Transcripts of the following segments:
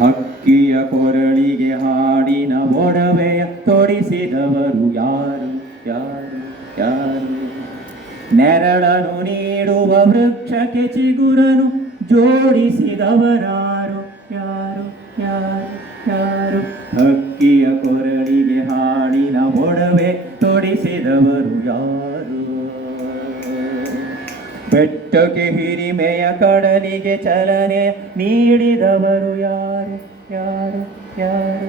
ಹಕ್ಕಿಯ ಕೊರಳಿಗೆ ಹಾಡಿನ ಒಡವೆಯ ತೊಡಿಸಿದವರು ಯಾರು ಯಾರು ಯಾರು? ನೆರಳನು ನೀಡುವ ವೃಕ್ಷಕ್ಕೆ ಚಿಗುರನು ಜೋಡಿಸಿದವರಾರು, ಯಾರು ಯಾರು ಯಾರು? ಹಕ್ಕಿಯ ಕೊರಳಿಗೆ ಬೆಟ್ಟಕ್ಕೆ ಹಿರಿಮೆಯ ಕಡಲಿಗೆ ಚಲನೆ ನೀಡಿದವರು ಯಾರು? ಯಾರು? ಯಾರು?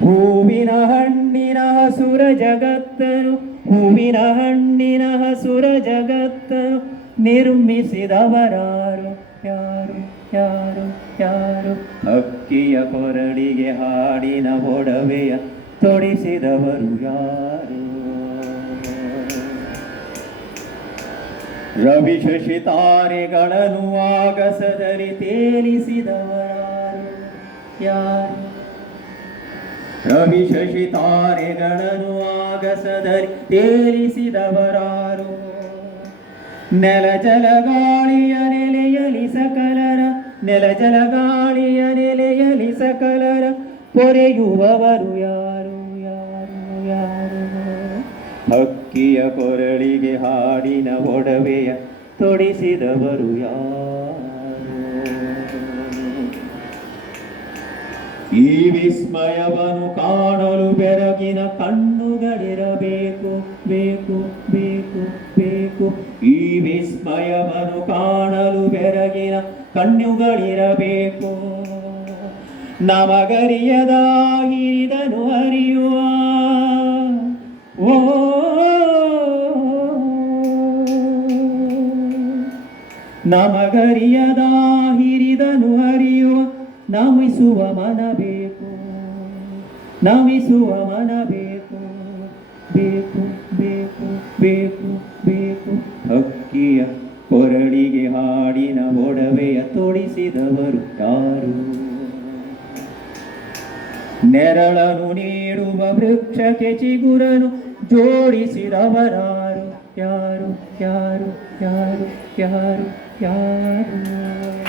ಹೂವಿನ ಹಣ್ಣಿನ ಹಸುರ ಜಗತ್ತನು, ಹೂವಿನ ಹಣ್ಣಿನ ಹಸುರ ಜಗತ್ತನು, ನಿರ್ಮಿಸಿದವರಾರು ಯಾರು? ಯಾರು? ಯಾರು? ಅಕ್ಕಿಯ ಕೊರಳಿಗೆ ಹಾಡಿನ ಒಡವೆಯ ತೊಡಿಸಿದವರು ಯಾರು? ರವಿ ಶಶಿ ತಾರೆಗಳನ್ನು ಆಗಸದರಿ ತೇಲಿಸಿದವರಾರು. ಯಾರು? ರವಿ ಶಶಿ ತಾರೆಗಳನ್ನು ಆಗಸದರಿ ತೇಲಿಸಿದವರಾರು. ನೆಲ ಜಲ ಗಾಳಿಯ ನೆಲೆಯಲಿ ಸಕಲರ, ನೆಲ ಜಲ ಗಾಳಿಯ ನೆಲೆಯಲಿ ಸಕಲರ ಪೊರೆಯುವವರು ಯಾರು? ಯಾರು? ಯಾರು? ಹಕ್ಕಿಯ ಕೊರಳಿಗೆ ಹಾಡಿನ ಒಡವೆಯ ತೊಡಿಸಿದವರು ಈ ವಿಸ್ಮಯವನ್ನು ಕಾಣಲು ಬೆರಗಿನ ಕಣ್ಣುಗಳಿರಬೇಕು. ಬೇಕು ಬೇಕು ಬೇಕು. ಈ ವಿಸ್ಮಯವನ್ನು ಕಾಣಲು ಬೆರಗಿನ ಕಣ್ಣುಗಳಿರಬೇಕು. ನಮಗರಿಯದ ನಮಗರಿಯದ ಹಿರಿದನು ಹರಿಯುವ ನಮಿಸುವ ಮನ ಬೇಕು ನಮಿಸುವ ಮನ ಬೇಕು ಬೇಕು ಬೇಕು ಬೇಕು. ಬೇಕು ಅಕ್ಕಿಯ ಕೊರಳಿಗೆ ಹಾಡಿನ ಒಡವೆಯ ತೊಡಿಸಿದವರು ಯಾರು? ನೆರಳನು ನೀಡುವ ವೃಕ್ಷಕ್ಕೆ ಚಿಗುರನು ಜೋಡಿಸಿದವರಾರು? ಯಾರು ಯಾರು ಯಾರು ಯಾರು ಯಾರು? yeah.